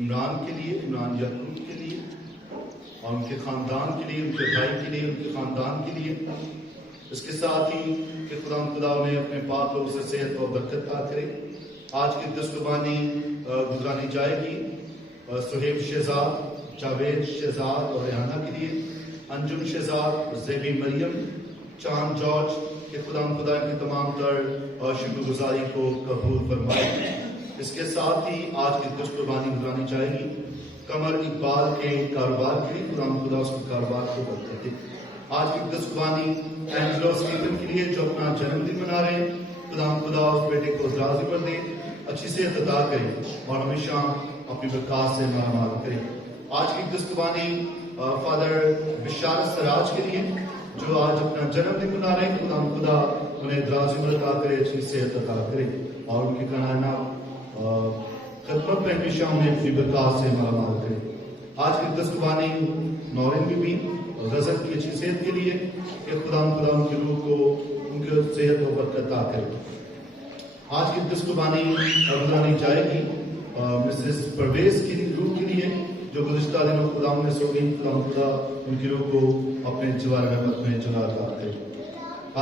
عمران کے لیے، عمران یعقوب کے لیے اور ان کے خاندان کے لیے، ان کے بھائی کے لیے، ان کے خاندان کے لیے۔ اس کے ساتھ ہی کہ خدا انہیں اپنے پاک لوگوں سے صحت اور برکت عطا کرے۔ آج کی دست قربانی گزرانی جائے گی سہیب شہزاد، جاوید شہزاد اور ریحانہ کے لیے، انجم شہزاد، زیبی مریم، چاند جارج کہ خدا ان کی تمام تر شکر گزاری کو قبول فرمائے۔ اس کے ساتھ ہی آج کی دست قربانی گزرانی جائے گی قمر اقبال کے کاروبار کے لیے، خدا اس کے کاروبار کو برکت دے۔ آج کی دست قربانی اینجلو اسٹیفن کے لیے جو اپنا جنم دن منا رہے ہیں، خدا اس بیٹے کو دراز عمر دے، اچھی صحت عطا کرے اور ہمیشہ اپنی برکات سے مالا مال کرے۔ آج کی دست قربانی فادر بشارت سراج کے لیے جو آج اپنا جنم دن منا رہے ہیں، خدا انہیں دراز عمر عطا کرے، اچھی صحت عطا کرے اور ان کی کائنہ خدمت میں ہمیشہ انہیں اپنی برکات سے مالا مال کرے۔ آج کی دست قربانی نورین بی بی غزل کی اچھی صحت کے لیے کہ خدا ان کی روح کو ان کی صحت و برکت عطا کرے۔ آج کی دست قربانی گزرانی جائے گی مسز پرویز کی روح کے لیے جو گزشتہ دنوں خدا نے سو گئی، خدا ان کی روح کو اپنے جوار رحمت میں جلا عطا کرے۔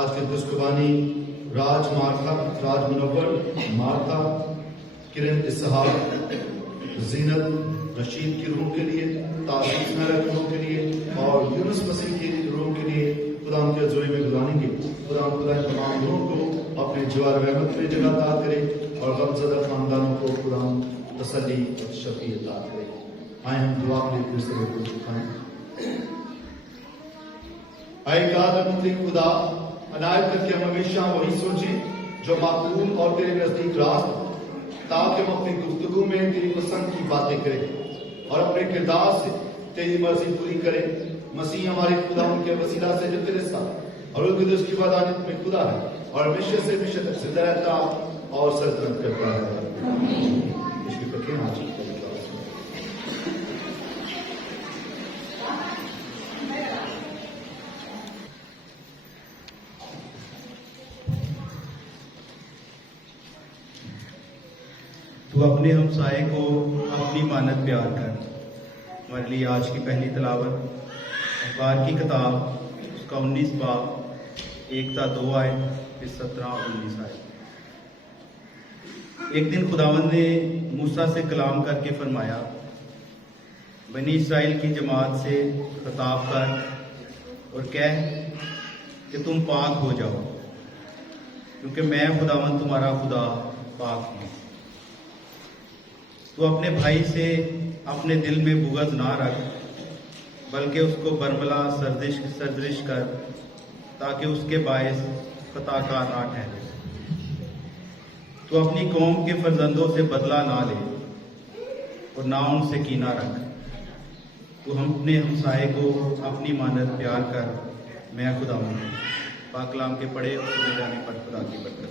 آج کی دست قربانی راج منور مارتھا، کرن اسحاق، زینت رشید کی روح کے لیے، تعزیز میرا کی روح کے لیے اور یونس مسیح کی روح کے لیے خدا ان کے حضوری میں گزاریں گے۔ خدا تمام روح کو اپنے جوار رحمت میں جگہ عطا کرے اور غمزدہ خاندانوں کو خدا تسلی اور شفیع عطا کرے۔ آئے ہم دعا کے لیے پھر سے کو دکھائیں۔ اے قادر مطلق خدا، عنایت کر کے ہم ہمیشہ وہی سوچیں جو معقول اور تیرے نزدیک راست ہو، تاکہ ہم اپنی گفتگو میں تیری پسند کی باتیں کریں اور اپنے کردار سے تیری مرضی پوری کریں۔ مسیح ہمارے خدا ان کے وسیلہ سے جو تیرے ساتھ اور ان کی ودانیت میں خدا ہے اور ہمیشہ سے ہمیشہ تک زندہ رہتا اور سلطنت کرتا ہے۔ اس کی فکر آج کی تو اپنے ہمسائے کو اپنی مانت پیار کر۔ ہمارے لیے آج کی پہلی تلاوت اخبار کی کتاب اس کا 19 باب 1 تا 2 آئے، پھر 17 اور 19 آئے۔ ایک دن خداوند نے موسیٰ سے کلام کر کے فرمایا، بنی اسرائیل کی جماعت سے خطاب کر اور کہہ کہ تم پاک ہو جاؤ، کیونکہ میں خداوند تمہارا خدا پاک ہوں۔ تو اپنے بھائی سے اپنے دل میں بغض نہ رکھ، بلکہ اس کو برملا سرزنش کر تاکہ اس کے باعث خطا کار نہ ٹھہرے۔ تو اپنی قوم کے فرزندوں سے بدلہ نہ لے اور نہ ان سے کینہ رکھ۔ تو ہم اپنے ہمسائے کو اپنی مانت پیار کر، میں خدا ہوں۔ پاک کلام کے پڑھے اور سنے جانے پر خدا کی برکت۔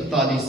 48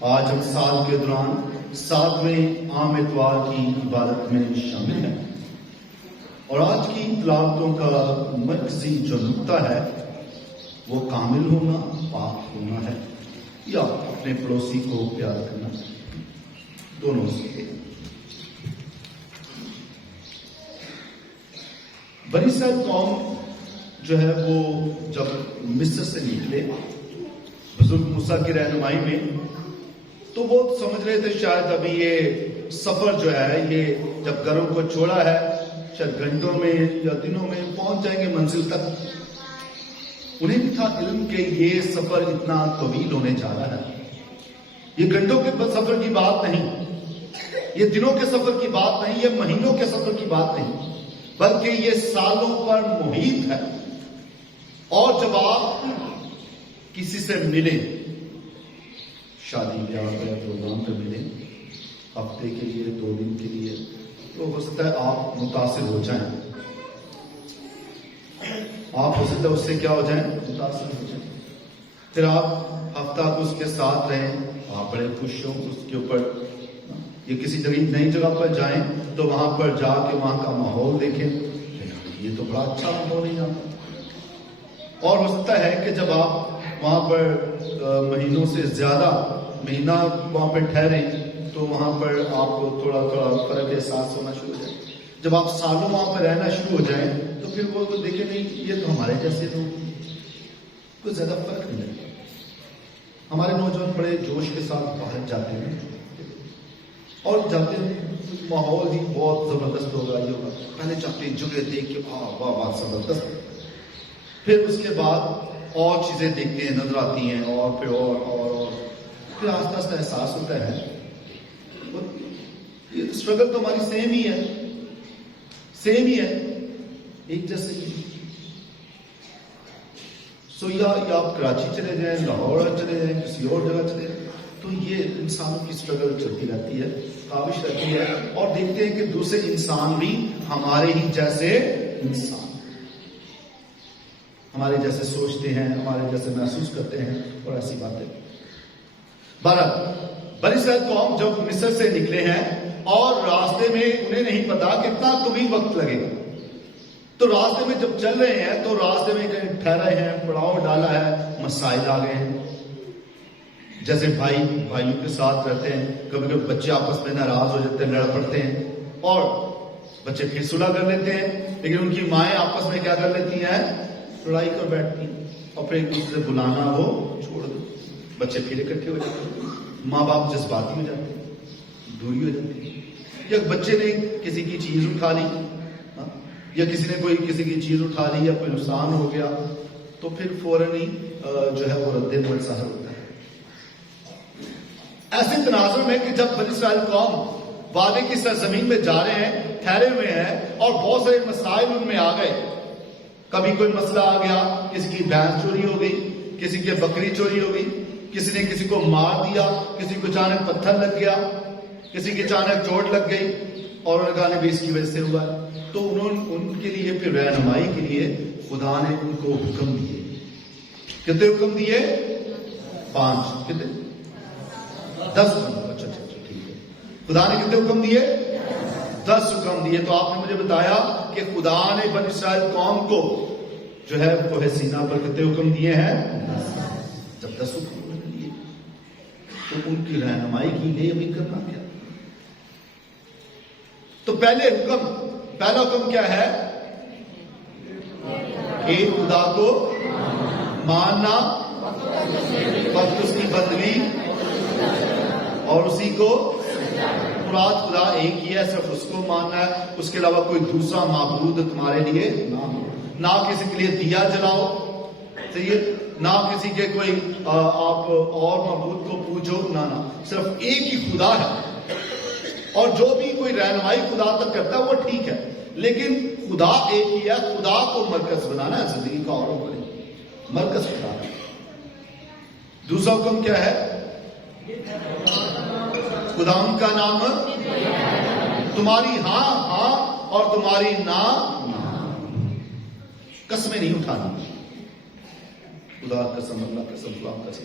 آج ہم سال کے دوران 7ویں عام اتوار کی عبادت میں شامل ہیں، اور آج کی تلاوتوں کا مرکزی جو نقطہ ہے وہ کامل ہونا، پاک ہونا ہے، یا اپنے پڑوسی کو پیار کرنا، دونوں سے۔ بنی اسرائیل قوم جو ہے وہ جب مصر سے نکلے بزرگ موسیٰ کی رہنمائی میں، تو وہ سمجھ رہے تھے شاید ابھی یہ سفر جو ہے، یہ جب گھروں کو چھوڑا ہے شاید گھنٹوں میں یا دنوں میں پہنچ جائیں گے منزل تک۔ انہیں بھی تھا علم کہ یہ سفر اتنا طویل ہونے جا رہا ہے، یہ گھنٹوں کے سفر کی بات نہیں، یہ دنوں کے سفر کی بات نہیں، یہ مہینوں کے سفر کی بات نہیں، بلکہ یہ سالوں پر محیط ہے۔ اور جب آپ کسی سے ملیں، شادی بیاہ یا پروگرام پہ ملیں، ہفتے کے لیے 2 دن کے لیے، تو ہو سکتا ہے آپ متاثر ہو جائیں، آپ ہو سکتا ہے اس سے کیا ہو جائیں، متاثر ہو جائیں۔ پھر آپ ہفتہ کو اس کے ساتھ رہیں، آپ بڑے خوش ہوں اس کے اوپر، یہ کسی نئی جگہ پر جائیں تو وہاں پر جا کے وہاں کا ماحول دیکھیں، یہ تو بڑا اچھا ماحول ہے یہاں۔ اور ہو سکتا ہے کہ جب آپ وہاں پر مہینوں سے زیادہ مہینہ وہاں پر ٹھہریں تو وہاں پر آپ کو تھوڑا فرق احساس ہونا شروع ہو جائے۔ جب آپ سالوں وہاں پر رہنا شروع ہو جائیں تو پھر وہ دیکھیں نہیں یہ تو ہمارے جیسے لوگ، کوئی زیادہ فرق نہیں لگتا۔ ہمارے نوجوان بڑے جوش کے ساتھ باہر جاتے ہیں اور جاتے ہیں، ماحول ہی بہت زبردست ہوگا، یہ ہوگا، پہلے چاہتے ہیں جگہ دیکھ کے واہ بات زبردست، پھر اس کے بعد اور چیزیں دیکھتے ہیں، نظر آتی ہیں، اور پھر اور پھر آہستہ آہستہ احساس ہوتا ہے یہ اسٹرگل تو ہماری سیم ہی ہے، ایک جیسے ہی۔ سو یا آپ کراچی چلے جائیں، لاہور چلے جائیں، کسی اور جگہ چلے جائیں، تو یہ انسانوں کی اسٹرگل چلتی رہتی ہے، کاوش رہتی ہے، اور دیکھتے ہیں کہ دوسرے انسان بھی ہمارے ہی جیسے انسان، ہمارے جیسے سوچتے ہیں، ہمارے جیسے محسوس کرتے ہیں، اور ایسی باتیں۔ بہرحال بنی اسرائیل قوم جب مصر سے نکلے ہیں اور راستے میں انہیں نہیں پتا کتنا طویل وقت لگے گا، تو راستے میں جب چل رہے ہیں تو راستے میں کہیں ٹھہرے ہیں، پڑاؤ ڈالا ہے، مسائل آ گئے ہیں، جیسے بھائیوں کے ساتھ رہتے ہیں، کبھی کبھی بچے آپس میں ناراض ہو جاتے ہیں، لڑ پڑتے ہیں، اور بچے پھر صلح کر لیتے ہیں، لیکن ان کی مائیں آپس میں کیا کر لیتی ہیں، لڑائی کر بیٹھتی ہیں، اور پھر ایک دوسرے سے بلانا وہ چھوڑ دو، بچے پھر اکٹھے ہو جاتے ہیں، ماں باپ جذباتی ہو جاتے ہیں، دوری ہو جاتی ہے، یا بچے نے کسی کی چیز اٹھا لی، یا کسی نے کوئی کسی کی چیز اٹھا لی، یا کوئی نقصان ہو گیا، تو پھر فوراً ہی جو ہے وہ رد عمل ظاہر ہوتا ہے۔ ایسے تناظر میں کہ جب بنی اسرائیل قوم وعدے کی سرزمین میں جا رہے ہیں، ٹھہرے ہوئے ہیں، اور بہت سارے مسائل ان میں آ گئے، کبھی کوئی مسئلہ آ گیا، کسی کی بھینس چوری ہو گئی، کسی کی بکری چوری ہو گئی، کسی نے کسی کو مار دیا، کسی کو اچانک پتھر لگ گیا، کسی کی اچانک چوٹ لگ گئی، اور انہوں نے کہا بھی اس کی وجہ سے ہوا، تو ان کے لیے پھر رہنمائی کے لیے خدا نے ان کو حکم دیے۔ کتنے حکم دیے؟ 5، کتنے؟ 10 حکم۔ اچھا ٹھیک ہے، خدا نے کتنے حکم دیے؟ 10 حکم دیے۔ تو آپ نے مجھے بتایا کہ خدا نے بنی اسرائیل قوم کو جو ہے کوہ سینا پر کتنے حکم دیے ہیں؟ 10۔ جب 10 حکم دیے تو ان کی رہنمائی کے لیے ابھی کرنا کیا؟ تو پہلا حکم کیا ہے؟ ایک خدا کو ماننا، وقت اس کی بدلی، اور اسی کو مراد خدا ایک ہی ہے، صرف اس کو ماننا ہے، اس کے علاوہ کوئی دوسرا معبود تمہارے لیے نہ کسی کے لیے دیا جلاؤ، صحیح ہے، نہ کسی کے کوئی آپ اور معبود کو پوجو، نہ صرف ایک ہی خدا ہے۔ اور جو بھی کوئی رہنمائی خدا تک کرتا ہے وہ ٹھیک ہے، لیکن خدا ایک ہی ہے، خدا کو مرکز بنانا ہے زندگی کا، اور مرکز خدا ہے۔ دوسرا حکم کیا ہے؟ خدا ان کا نام تمہاری ہاں ہاں اور تمہاری نہ قسمیں نہیں اٹھانی، خدا قسم، اللہ قسم، خدا قسم۔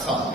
7।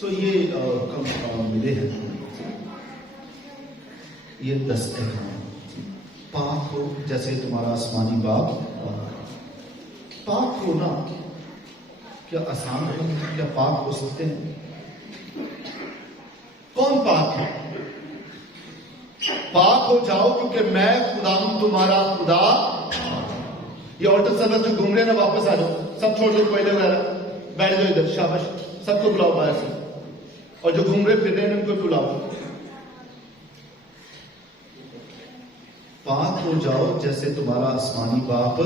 سو یہ کم ملے ہیں، یہ 10 احکام۔ پاک ہو جیسے تمہارا آسمانی باپ۔ پاک ہونا کیا آسان ہے؟ کیا پاک ہو سکتے ہیں؟ کون پاک ہے؟ پاک ہو جاؤ کیونکہ میں خدا ہوں تمہارا خدا۔ یہ عورتیں سب جو گھوم رہے ہیں نا، واپس آ جاؤ، سب چھوڑ دو کوئلے وغیرہ، بیٹھ جاؤ ادھر، شاباش، سب کو بلاؤ باہر سے، اور جو گھوم رہے پھر رہے ہیں ان کو بلاؤ۔ پاک ہو جاؤ جیسے تمہارا آسمانی باپ۔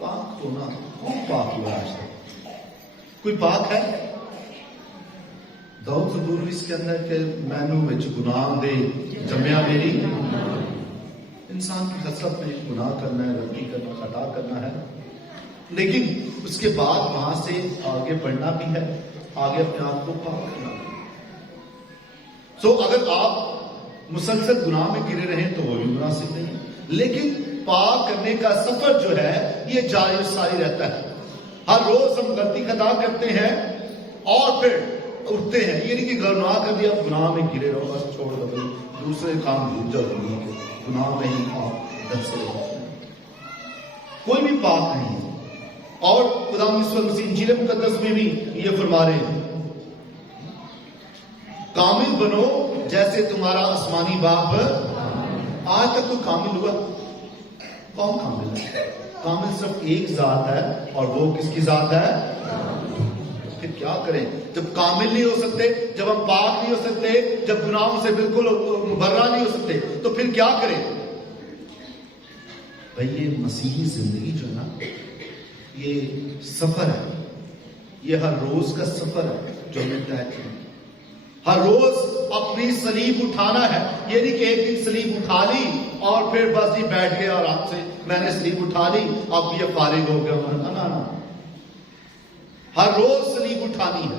پاک ہونا، کون پاک ہوا آج تک؟ کوئی پاک ہے؟ داؤد زبور بھی اس کے اندر کہ مینو وچ گناہ دے جمیا میری۔ انسان کی خصلت میں گناہ کرنا ہے، غلطی کرنا، خطا کرنا ہے، لیکن اس کے بعد وہاں سے آگے بڑھنا بھی ہے، آگے اپنے آپ کو پاک کرنا ہے۔ سو اگر آپ مسلسل گناہ میں گرے رہیں تو وہ بھی مناسب نہیں، لیکن پاک کرنے کا سفر جو ہے یہ جاری ساری رہتا ہے۔ ہر روز ہم غلطی خطا کرتے ہیں اور پھر اٹھتے ہیں، یہ نہیں کہ گناہ کر دیا گناہ میں گرے رہو بس چھوڑ دو، دوسرے کام بھول جاؤ، گناہ میں ہی آپ در سے رہتے ہیں۔ کوئی بھی پاک نہیں ہے، اور خدا یسوع مسیح انجیل مقدس میں بھی یہ فرما رہے ہیں، کامل بنو جیسے تمہارا آسمانی باپ۔ آج تک کوئی کامل ہوا؟ کون کامل ہے؟ کامل صرف ایک ذات ہے، اور وہ کس کی ذات ہے؟ پھر کیا کریں جب کامل نہیں ہو سکتے، جب ہم پاک نہیں ہو سکتے، جب گناہوں سے بالکل مبرہ نہیں ہو سکتے، تو پھر کیا کریں؟ بھائی یہ مسیحی زندگی جو ہے نا، یہ سفر ہے، یہ ہر روز کا سفر ہے جو ہمیں طے کرنا ہے۔ ہر روز اپنی صلیب اٹھانا ہے، یہ نہیں کہ ایک دن صلیب اٹھا لی اور پھر بس جی بیٹھ گیا اور آپ سے میں نے صلیب اٹھا لی اب یہ فارغ ہو گیا۔ نا، ہر روز صلیب اٹھانی ہے،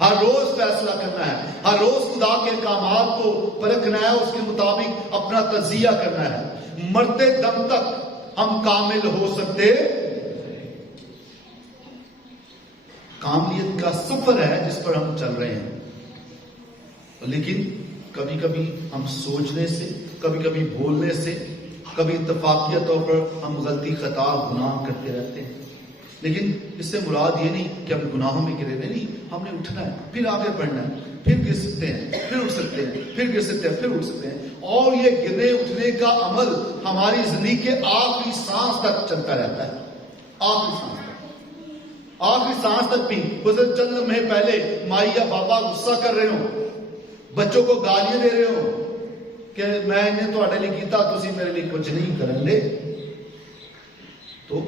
ہر روز فیصلہ کرنا ہے، ہر روز خدا کے احکامات کو پرکھنا ہے، اس کے مطابق اپنا تجزیہ کرنا ہے۔ مرتے دم تک ہم کامل ہو سکتے، کاملیت کا سفر ہے جس پر ہم چل رہے ہیں، لیکن کبھی کبھی ہم سوچنے سے، کبھی کبھی بولنے سے، کبھی اتفاقیہ طور پر ہم غلطی خطا گناہ کرتے رہتے ہیں، لیکن اس سے مراد یہ نہیں کہ ہم گناہوں میں گرے رہے، نہیں، ہم نے اٹھنا ہے، پھر آگے بڑھنا ہے، پھر گر سکتے ہیں، پھر اٹھ سکتے ہیں، پھر گر سکتے ہیں، پھر اٹھ سکتے ہیں، اور یہ گرنے اٹھنے کا عمل ہماری زندگی کے آخری سانس تک چلتا رہتا ہے۔ آخری سانس تک، آخری سانس تک بھی گزر چند لمحے پہلے مائی یا بابا غصہ کر رہے ہوں، بچوں کو گالیاں دے رہے ہو کہ میں نے تواڈے لیے کیتا تسی میرے لیے کچھ نہیں کرن لے، تو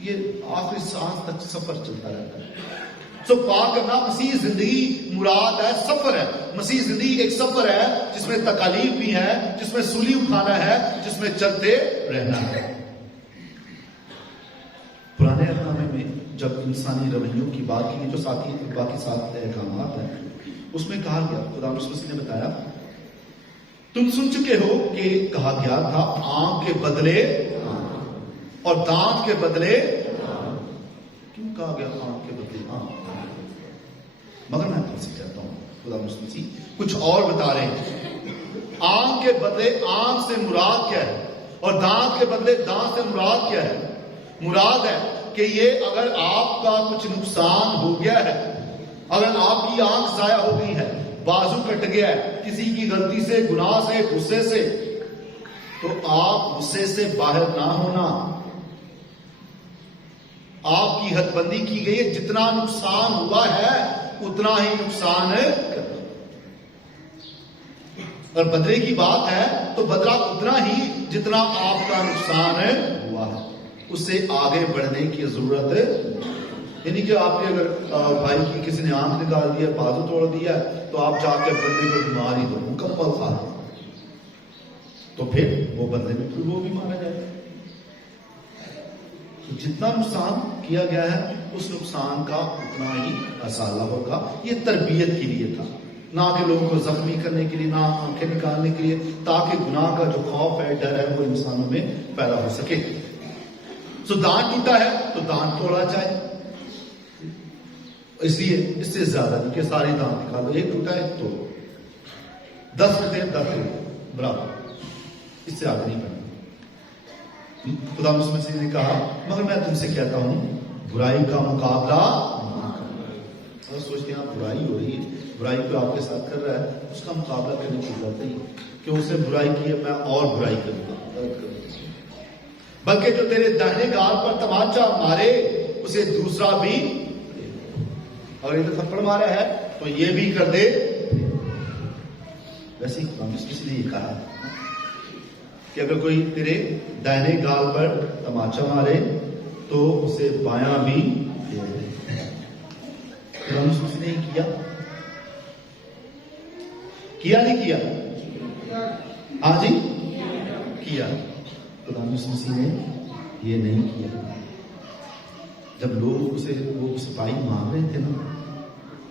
یہ آخری سانس تک سفر چلتا رہتا ہے۔ سو پاک کرنا مسیح زندگی مراد ہے، سفر ہے۔ مسیح زندگی ایک سفر ہے جس میں تکالیف بھی ہے، جس میں سولی اٹھانا ہے، جس میں چلتے رہنا ہے۔ پرانے احکام میں جب انسانی رویوں کی بات کی، جو باقی 7 احکامات ہیں، اس میں کہا گیا، خدا مسیح نے بتایا، تم سن چکے ہو کہ کہا گیا تھا آنکھ کے بدلے اور دانت کے بدلے۔ کیوں کہا گیا آنکھ کے بدلے آنکھ؟ مگر میں آپ سے کہتا ہوں، خدا مسیح کچھ اور بتا رہے ہیں۔ آنکھ کے بدلے آنکھ سے مراد کیا ہے، اور دانت کے بدلے دانت سے مراد کیا ہے؟ مراد ہے کہ یہ اگر آپ کا کچھ نقصان ہو گیا ہے، اگر آپ کی آنکھ ضائع ہو گئی ہے، بازو کٹ گیا ہے کسی کی غلطی سے، گناہ سے، غصے سے، تو آپ غصے سے باہر نہ ہونا، آپ کی حد بندی کی گئی ہے، جتنا نقصان ہوا ہے اتنا ہی نقصان کرنا۔ اور بدلے کی بات ہے تو بدلہ اتنا ہی جتنا آپ کا نقصان ہوا ہے، اس سے آگے بڑھنے کی ضرورت ہے۔ یعنی کہ آپ کے اگر بھائی کی کسی نے آنکھ نکال دیا، بازو توڑ دیا، تو آپ جا کے بندے کو بیمار ہی دو، مکمل خاص، تو پھر وہ بندے میں پھر وہ بھی مارا جائے گا۔ جتنا نقصان کیا گیا ہے اس نقصان کا اتنا ہی اصالہ ہوگا۔ یہ تربیت کے لیے تھا، نہ کہ لوگوں کو زخمی کرنے کے لیے، نہ آنکھیں نکالنے کے لیے، تاکہ گناہ کا جو خوف ہے، ڈر ہے، وہ انسانوں میں پیدا ہو سکے۔ سو دانت ٹوٹا ہے تو دانت توڑا جائے، اس لیے اس سے زیادہ نہیں کہ ساری دانت نکالو، ایک ٹوٹا ہے تو 10 ٹوٹے 10 برابر، اس سے آگے نہیں بڑھنا۔ خدا مسیح نے کہا مگر میں تم سے کہتا ہوں برائی کا مقابلہ نہ کرو۔ اور سوچتے ہیں آپ برائی ہو رہی ہے، برائی کو آپ کے ساتھ کر رہا ہے، اس کا مقابلہ کرنے کی ضرورت نہیں کہ اس نے برائی کی ہے میں اور برائی کروں گا، بلکہ جو تیرے داہنے گال پر تماچا مارے اسے دوسرا بھی، اور یہ تھپڑ مارا ہے تو یہ بھی کر دے۔ ویسے ہی خدا مسیح نے یہ کہا ہے کہ اگر کوئی تیرے داہنے گال پر تماچا مارے تو اسے بایاں بھی دے دے۔ خدا مسیح نے یہ کیا نہیں کیا؟ ہاں جی کیا۔ خدا مسیح نے یہ نہیں کیا۔ جب لوگ اسے وہ سپاہی مار رہے تھے نا،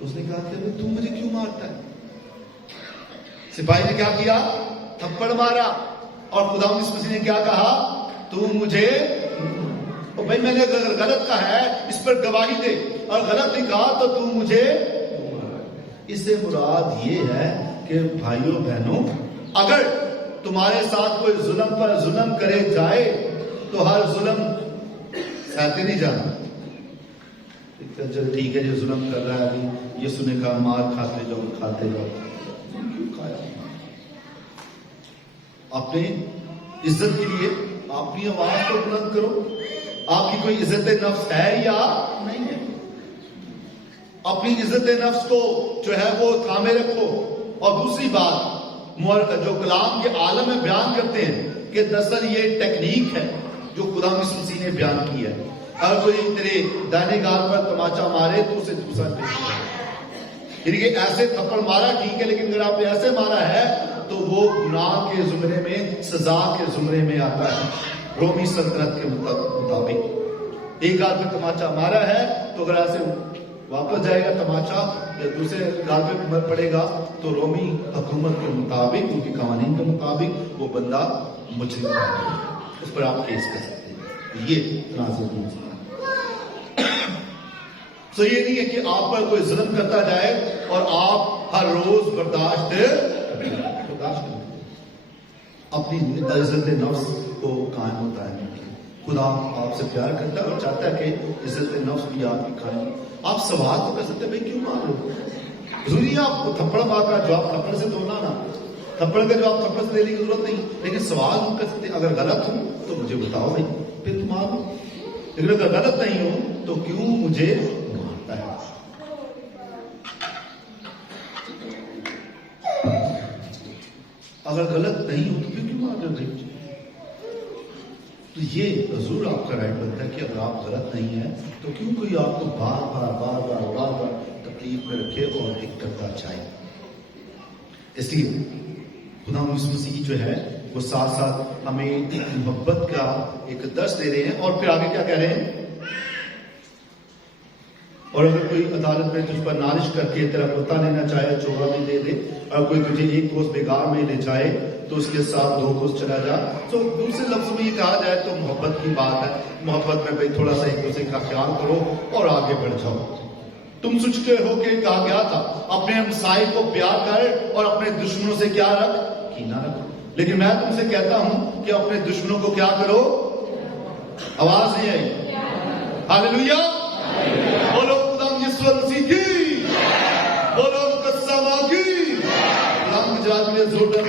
اس نے کہا کہ تم مجھے کیوں مارتا ہے؟ سپاہی نے کیا کیا؟ تھپڑ مارا۔ اور خدا مسیح نے کیا کہا؟ تم مجھے، بھائی میں نے اگر غلط کہا ہے اس پر گواہی دے، اور غلط نہیں کہا تو تم مجھے۔ اس سے مراد یہ ہے کہ بھائیوں بہنوں، اگر تمہارے ساتھ کوئی ظلم پر ظلم کرے جائے تو ہر ظلم سہتے نہیں جانا۔ چل ٹھیک ہے جو ظلم کر رہا ہے ابھی یسوع نے کہا مار کھاتے جاؤ، کیوں کھایا؟ اپنے عزت کے لیے اپنی آواز کو بلند کرو۔ آپ کی کوئی عزت نفس ہے یا نہیں ہے؟ اپنی عزت نفس کو جو ہے وہ تھامے رکھو۔ اور دوسری بات جو کلام کے عالم میں بیان کرتے ہیں کہ دراصل یہ ٹیکنیک ہے جو خدا مسیح نے بیان کی ہے۔ اگر کوئی تیرے داہنے گال پر تماچا مارے تو اسے دوسرا بھی، یعنی کہ ایسے تھپڑ مارا ٹھیک ہے، لیکن اگر آپ نے ایسے مارا ہے تو وہ گناہ کے زمرے میں، سزا کے زمرے میں آتا ہے۔ رومی سلطنت کے مطابق ایک گال پہ تماچا مارا ہے تو اگر ایسے واپس جائے گا تماچا یا دوسرے گال پہ پڑے گا تو رومی حکومت کے مطابق، ان کے قوانین کے مطابق وہ بندہ مجرم ہے، اس پر آپ کیس کر سکتے ہیں۔ یہ تنازع نہیں ہے۔ تو یہ نہیں ہے کہ آپ پر کوئی ظلم کرتا جائے اور آپ ہر روز برداشت کریں۔ اپنی عزت نفس کو قائم ہوتا ہے۔ خدا آپ سے پیار کرتا ہے اور چاہتا ہے کہ عزت نفس بھی آپ کی قائم۔ آپ سوال تو کر سکتے ہیں بھائی کیوں مار رہے ہو؟ ضروری ہے آپ کو تھپڑ مار کا جواب تھپڑ سے دونا نا، تھپڑ کا جواب تھپڑ سے دینے کی ضرورت نہیں، لیکن سوال ہم کر سکتے ہیں اگر غلط ہوں تو مجھے بتاؤ بھائی، پھر تم مار لو، لیکن اگر غلط نہیں ہوں تو کیوں مجھے مارتا ہے؟ اگر غلط نہیں ہوں تو پھر کیوں مار رہے بھائی؟ تو یہ ضرور آپ کا رائٹ بنتا ہے کہ اگر آپ غلط نہیں ہیں تو کیوں کوئی آپ کو بار بار تکلیف میں رکھے اور دکھ کرتا جائے۔ اس لیے خدا مسیح جو ہے وہ ساتھ ساتھ ہمیں ایک محبت کا ایک درس دے رہے ہیں، اور پھر آگے کیا کہہ رہے ہیں؟ اور اگر کوئی عدالت میں تجھ پر نالش کر کے تیرا کتا لینا چاہے چوغا بھی دے دے، اور کوئی تجھے ایک کوس بیگار میں لے جائے تو اس کے ساتھ 2 کوس چلا جا۔ تو دوسرے لفظ میں یہ کہا جائے تو محبت کی بات ہے۔ محبت میں بھائی تھوڑا سا ایک دوسرے کا خیال کرو اور آگے بڑھ جاؤ۔ تم سوچ کے ہو کہ کہا گیا تھا اپنے ہمسائے کو پیار کر اور اپنے دشمنوں سے کیا رکھ؟ کینہ رکھ۔ لیکن میں تم سے کہتا ہوں کہ اپنے دشمنوں کو کیا کرو؟ آواز نہیں آئی؟ ہاللیلویا، بولو خدا یسوع مسیح کی، بولو مقدسہ کی۔ خدا کی جلال میں زور دے۔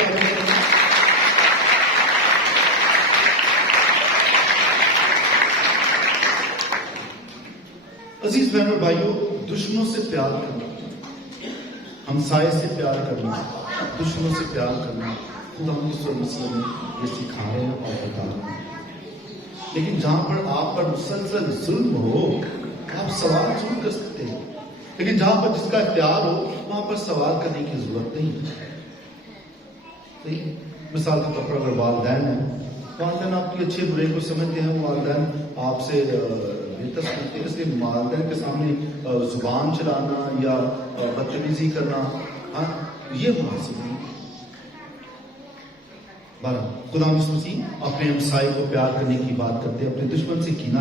عزیز بہنوں اور بھائیوں، دشمنوں سے پیار کرنا، ہمسائے سے پیار کرنا، دشمنوں سے پیار کرنا خدا یسوع مسیح نے یہ سکھا رہے ہیں اور بتا رہے ہیں۔ لیکن جہاں پر آپ پر مسلسل ظلم ہو آپ سوال ضرور کر سکتے ہیں، لیکن جہاں پر جس کا اختیار ہو وہاں پر سوال کرنے کی ضرورت نہیں ہے۔ مثال کے طور پر اگر والدین ہیں، والدین آپ کی اچھے برے کو سمجھتے ہیں، والدین آپ سے بہتر سمجھتے ہیں، اس لیے والدین کے سامنے زبان چلانا یا بدتمیزی کرنا یہ مناسب نہیں۔ خدا مسیح اپنے ہمسائے کو پیار کرنے کی بات کرتے ہیں، اپنے دشمن سے کینہ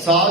7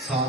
7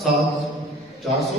7 400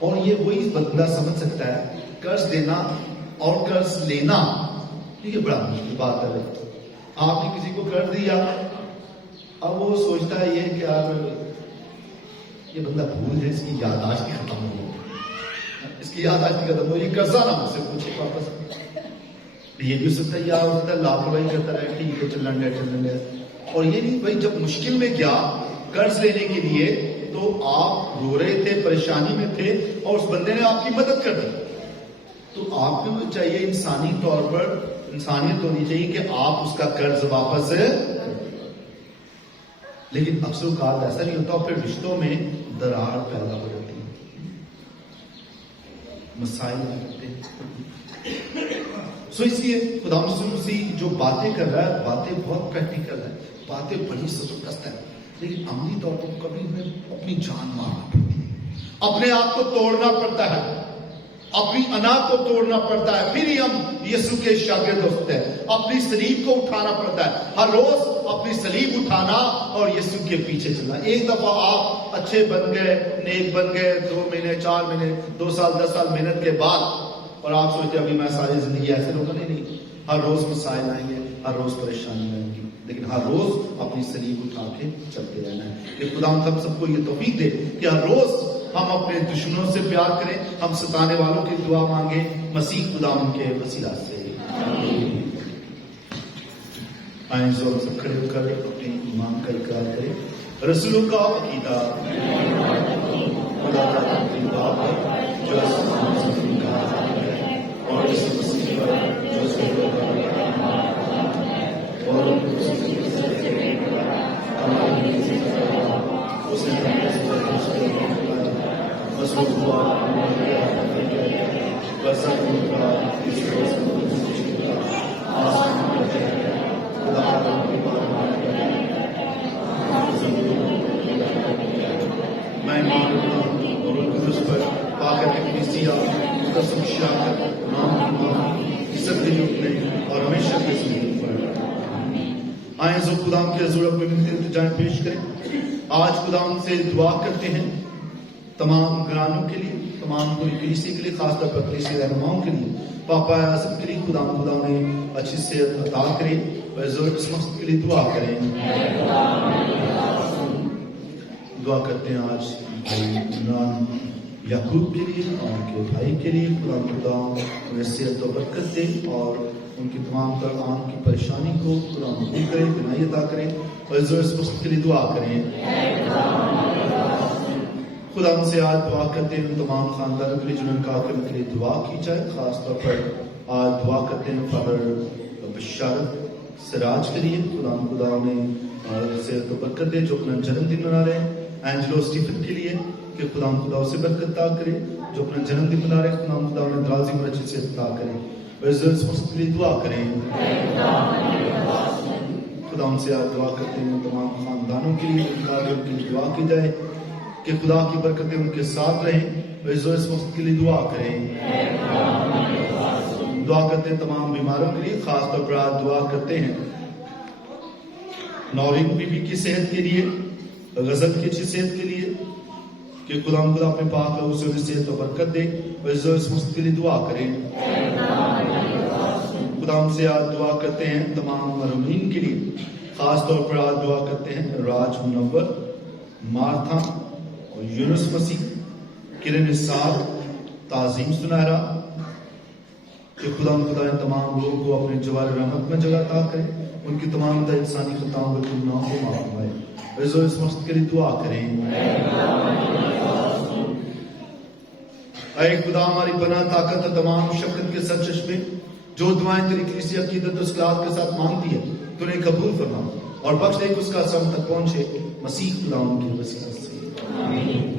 اور یہ وہی بندہ سمجھ سکتا ہے قرض دینا اور قرض لینا یہ بڑا مشکل بات ہے. آپ نے کسی کو قرض دیا، اب وہ سوچتا ہے یہ کہ یار یہ بندہ بھول ہے، اس کی یادداشت ہی ختم ہو گئی، اس کی یادداشت ہی ختم ہو، یہ قرضہ نہ مجھ سے پوچھے واپس. یہ بھی ہو سکتا ہے یا ہو سکتا ہے لاپرواہی کرتا رہے، ٹھیک ہے چلن گیا. اور یہ نہیں بھائی جب مشکل میں گیا قرض لینے کے لیے تو آپ رو رہے تھے، پریشانی میں تھے اور اس بندے نے آپ کی مدد کر دی، تو آپ کو بھی چاہیے انسانی طور پر انسانیت ہونی چاہیے کہ آپ اس کا قرض واپس. لیکن اکثر اوقات ایسا نہیں ہوتا، پھر رشتوں میں درار پیدا ہو جاتی ہے، مسائل آتے ہیں. سو اس لیے خدا مسیح جو باتیں کر رہا ہے باتیں بہت پریکٹیکل ہے، باتیں بڑی زبردست ہیں، لیکن عملی طور پر کبھی ہمیں اپنی جان مارنا پڑتی ہے، اپنے آپ کو توڑنا پڑتا ہے، اپنی انا کو توڑنا پڑتا ہے، پھر ہی ہم یسوع کے شاگرد ہوتے ہیں. اپنی صلیب کو اٹھانا پڑتا ہے، ہر روز اپنی صلیب اٹھانا اور یسوع کے پیچھے چلنا. ایک دفعہ آپ اچھے بن گئے، نیک بن گئے، 2 مہینے 4 مہینے 2 سال 10 سال محنت کے بعد، اور آپ سوچتے ابھی میں ساری زندگی ایسے روکا نہیں. ہر روز مسائل آئیں گے، ہر روز پریشانی آئیں گی، لیکن ہر روز اپنی صلیب اٹھا کے چلتے رہنا ہے. کہ خدا ہم سب کو یہ توفیق دے کہ ہر روز ہم اپنے دشمنوں سے پیار کریں، ہم ستانے والوں کی دعا مانگیں مسیح خدا ان کے وسیلہ سے. آئیں زور سے کھڑے ہو کر اپنے ایمان کا اقرار کریں. رسولوں کا عقیدہ خدا تعالیٰ کی بات ہے جو آسمان سے زمین کا ہے، اور اس مسیح پر جو اس کے اور میں اور ہمیشہ کے سنت پر آئیں جو خدا کے حضور اپنے التجائیں پیش کریں. آج خدا سے دعا کرتے ہیں تمام گرانوں کے لیے، تمام پوری کلیسیا کے لیے، خاص طور پر کلیسیا رہنماؤں کے لیے، پاپا اعظم کے لیے خدا انہیں اچھی صحت عطا کرے اور اس مقصد کے لیے دعا کریں. دعا کرتے ہیں آج عمران یعقوب کے لیے اور ان کے بھائی کے لیے، خدا انہیں صحت و برکت دے اور ان کی تمام تر آن کی پریشانی کو خدا دور کرے، بنائی عطا کریں اور اس وقت کے لیے دعا کریں. خدا ان سے آج دعا کرتے ہیں ان تمام خاندانوں کے لیے جنہوں نے کہا کہ ان کے لیے دعا کی جائے. خاص طور پر آج دعا کرتے ہیں فادر بشارت سراج کے لیے، خدا انہیں صحت و برکت دے جو اپنا جنم دن منا رہے ہیں. اینجلو اسٹیفن کے لیے کہ خدا اسے برکت عطا کرے جو اپنا جنم دن منا رہے ہیں، خدا انہیں درازی میں اچھی صحت عطا کرے. اس وقت کے لیے دعا کریں. خدا ان سے آج دعا کرتے ہیں تمام خاندانوں کے لیے ان کی دعا کی جائے کہ خدا کی برکتیں ان کے ساتھ رہیں. اس وقت کے لیے دعا کریں. دعا کرتے ہیں تمام بیماروں کے لیے، خاص طور پر آج دعا کرتے ہیں نورین بی بی کی صحت کے لیے، غزل کی اچھی صحت کے لیے کہ خدا اپنے پاک لوگوں سے انہیں صحت و برکت دے. اس وقت کے لیے دعا کریں. خدا ہم سے آج دعا کرتے ہیں تمام مرحومین کے لیے، خاص طور پر آج دعا کرتے ہیں راج منور، مارتھا اور یونس مسیح، کرن نثار، تعظیم سنہرا کہ خدا تمام لوگوں کو اپنے جوار رحمت میں جگہ عطا کرے، ان کی تمام انسانی خطاؤں کو گناہوں کو معاف فرمائے. اس وقت کے لیے دعا کریں. اے خدا ہماری پناہ طاقت اور تمام شفقت کے سرچشمے، جو دعائیں تیری کلیسیا عقیدت و اصلاحات کے ساتھ مانگتی ہے تو انہیں قبول فرما اور بخش دے کہ اس کا سم تک پہنچے مسیح خدا ان کی وسیلہ سے. آمین.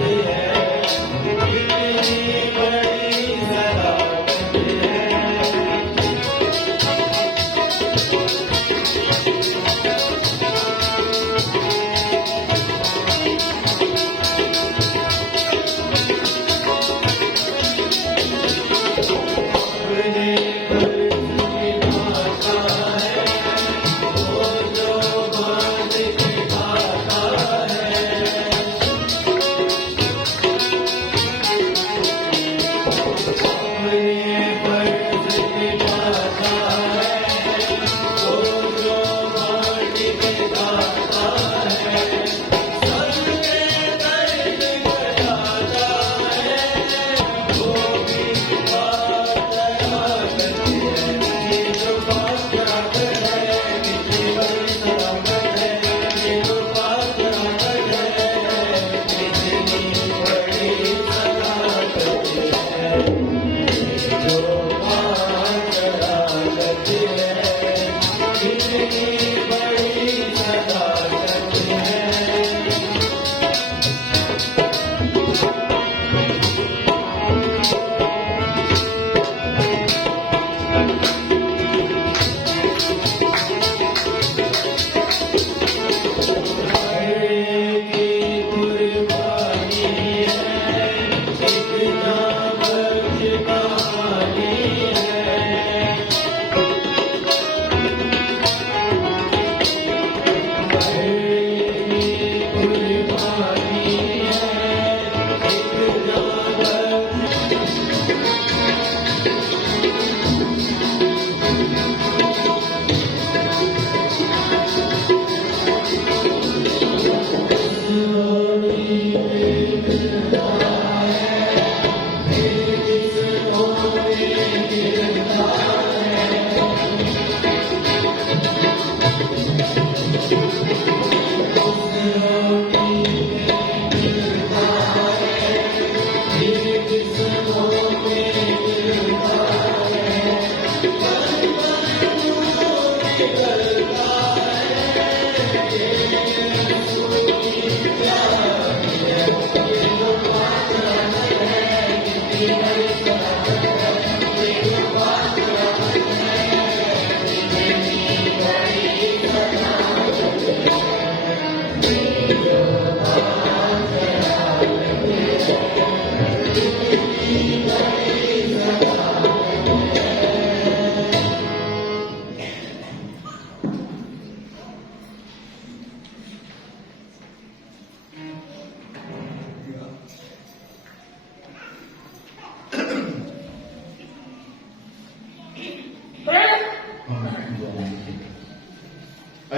Yeah.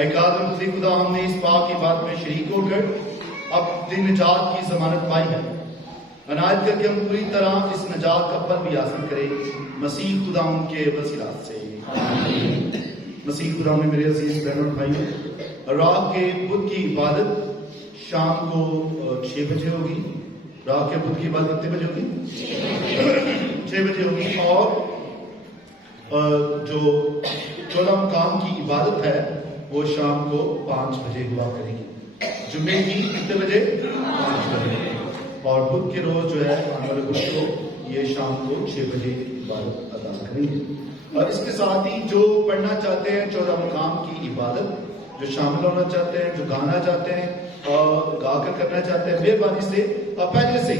اے قادر مطلق خدا، ہم نے اس پاک کی بات میں شریک ہو کر اپنی نجات کی ضمانت پائی ہے، عنایت کر کے ہم پوری طرح اس نجات کا پھل بھی حاصل کریں مسیح خدا ان کے وسیلات سے۔ مسیح خدا میں میرے عزیز بہنوں اور بھائیوں، رات کے بدھ کی عبادت شام کو 6 بجے ہوگی۔ رات کے بدھ کی عبادت کتنے بجے ہوگی؟ 6 بجے ہوگی۔ اور جو 14 مقام کی عبادت ہے وہ شام کو 5 بجے ہوا کرے گی۔ جمعے کی کتنے بجے؟ 5 بجے۔ اور بدھ کے روز جو ہے آنے والے بدھ کو یہ شام کو 6 بجے عبادت ادا کریں گے۔ اور اس کے ساتھ ہی جو پڑھنا چاہتے ہیں 14 مقام کی عبادت، جو شامل ہونا چاہتے ہیں، جو گانا چاہتے ہیں، گا کر کرنا چاہتے ہیں، مہربانی سے پہلے سے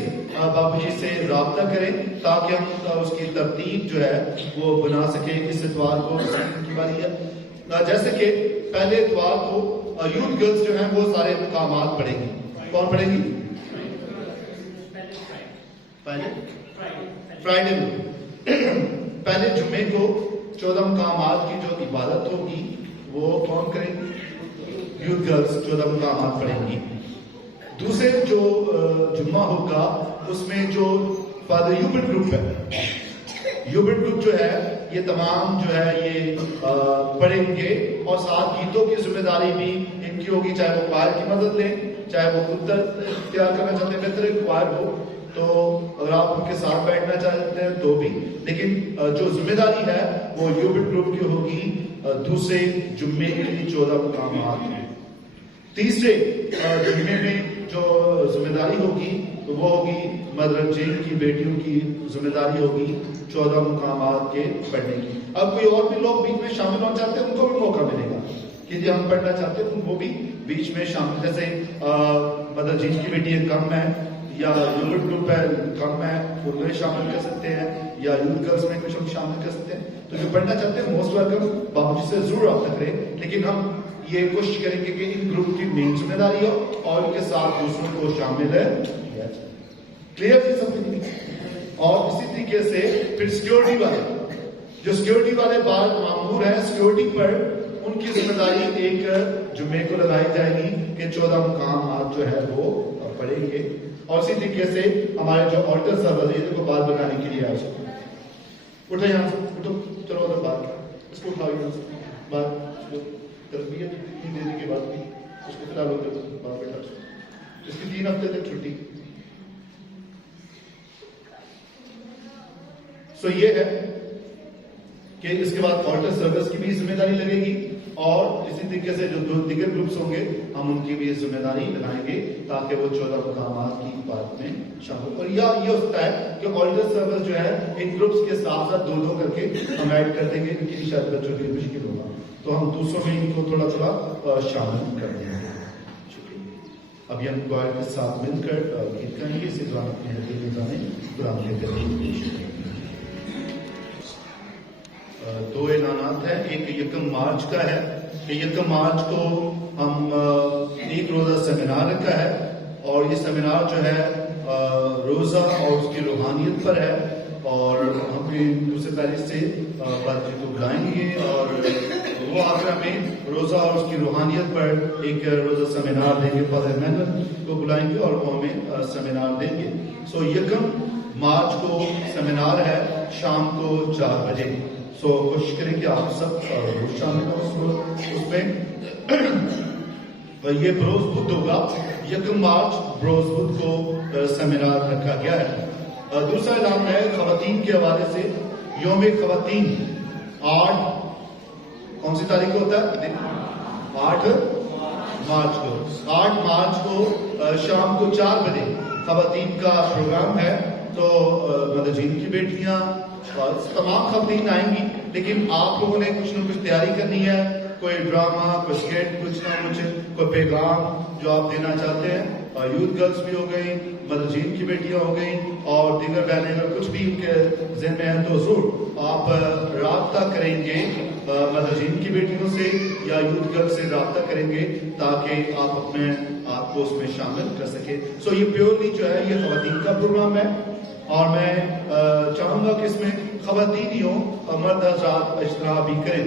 بابو جی سے رابطہ کریں تاکہ ہم اس کی ترتیب جو ہے وہ بنا سکیں۔ اس اتوار کو کی باری ہے، جیسے کہ پہلے اتوار کو یوتھ گرلز جو ہیں وہ سارے مقامات پڑھیں گی۔ کون پڑھیں گی؟ فرائیڈے میں پہلے جمعے کو 14 مقامات کی جو عبادت ہوگی وہ کون کریں گی؟ یوتھ گرلز 14 مقامات پڑھیں گی۔ دوسرے جو جمعہ ہوگا اس میں جو فادر یوبٹ گروپ ہے، یوبٹ گروپ جو ہے یہ تمام جو ہے یہ پڑھیں گے، اور ساتھ گیتوں کی ذمہ داری بھی ان کی ہوگی، چاہے وہ کوائر کی مدد لیں، چاہے وہ خود تیار کرنا چاہتے ہیں بہتر کوائر ہو تو اگر آپ ان کے ساتھ بیٹھنا چاہتے ہیں تو بھی، لیکن جو ذمہ داری ہے وہ یوبٹ گروپ کی ہوگی دوسرے جمعے کی 14 مقامات میں۔ تیسرے جمعے میں جو ذمہ داری ہوگی وہ ہوگی مدر جین کی بیٹیوں کی ذمہ داری ہوگی 14 مقامات کے پڑھنے کی۔ اب کوئی اور بھی لوگ بیچ میں شامل ہونا چاہتے ہیں ان کو بھی موقع ملے گا کہ جو ہم پڑھنا چاہتے ہیں وہ بھی بیچ میں شامل، جیسے مدر جین کی بیٹی کم ہے یا یوبٹ گروپ ہے کم ہے ان میں شامل کر سکتے ہیں، یا یوتھ گرلز میں کچھ ہم شامل کر سکتے ہیں، تو جو پڑھنا چاہتے ہیں موسٹ ویلکم، بابو جی سے ضرور رابطہ کریں، لیکن ہم یہ کوشش کریں گے کہ ان گروپ کی مین ذمہ داری ہو اور ان کے ساتھ دوسروں کو شامل ہے۔ کلیئر تھی سب کی؟ اور اسی طریقے سے پھر سیکورٹی والے، جو سیکورٹی والے بار معمور ہیں سیکورٹی پر، ان کی ذمہ داری ایک جمعے کو لگائی جائے گی کہ 14 مقامات جو ہے وہ پڑھیں گے۔ اور اسی طریقے سے ہمارے جو آلٹر سروس ہے کو بات بتانے کے لیے آئے، اٹھو یہاں سے، اٹھو، چلو ادھر بات اس کو اٹھاؤ یہاں سے، بات تربیت اتنی دینے کے بعد بھی اس کو فی الحال بات بیٹھا اس کی 3 ہفتے تک چھٹی۔ سو یہ ہے کہ اس کے بعد آلٹر سروس کی بھی ذمہ داری لگے گی، اور اسی طریقے سے جو دیگر گروپس ہوں گے ہم ان کی بھی ذمہ داری لگائیں گے تاکہ وہ 14 مقامات کی بات میں شامل ہو۔ اور یا یہ ہوتا ہے کہ آلٹر سروس جو ہے ان گروپس کے ساتھ ساتھ 2 کر کے ہم ایڈ کر دیں گے، ان کی شاید بچوں کے لیے مشکل ہوگا تو ہم دوسروں میں ان کو تھوڑا تھوڑا شامل کر دیں گے۔ ابھی ہم کوائر کے ساتھ مل کر گیت گائیں گے، اسی دوران اپنے دل میں جانے قرآن کے تحریر 2 اعلانات ہیں۔ ایک 1 مارچ کا ہے کہ 1 مارچ کو ہم 1 روزہ سیمینار رکھا ہے، اور یہ سیمینار جو ہے روزہ اور اس کی روحانیت پر ہے، اور ہم دوسرے تاریخ سے بات کو بلائیں گے، اور وہ آگرہ میں روزہ اور اس کی روحانیت پر ایک روزہ سیمینار دیں گے، فادر ایمینول کو بلائیں گے اور وہ ہمیں سیمینار دیں گے۔ سو 1 مارچ کو سیمینار ہے شام کو 4 بجے، سو کوشش کریں کہ آپ سب شامل ہوں اس میں۔ یہ بروز بدھ ہوگا، 1 مارچ بروز بدھ کو سیمینار رکھا گیا ہے۔ دوسرا اعلان ہے خواتین کے حوالے سے، یوم خواتین 8 کون سی تاریخ کو ہوتا ہے؟ 8 مارچ کو 8 مارچ کو شام کو 4 بجے خواتین کا پروگرام ہے، تو مدر جین کی بیٹیاں تمام خواتین آئیں گی، لیکن آپ لوگوں نے کچھ نہ کچھ تیاری کرنی ہے، کوئی ڈرامہ، کوئی اسکیٹ، کچھ نہ کچھ، کوئی پیغام جو آپ دینا چاہتے ہیں۔ یوتھ گرلز بھی ہو گئی، مدر جین کی بیٹیاں ہو گئیں، اور دیگر بہنیں اگر کچھ بھی ان کے ذہن میں ہے تو ضرور آپ رابطہ کریں گے مدر جین کی بیٹیوں سے یا یوتھ گرلز سے رابطہ کریں گے تاکہ آپ اپنے آپ کو اس میں شامل کر سکیں۔ سو یہ پیورلی جو ہے یہ خواتین کا پروگرام ہے، اور میں چاہوں گا کہ اس میں خواتین ہی ہوں، مرد حضرات اشتراک بھی کریں۔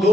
2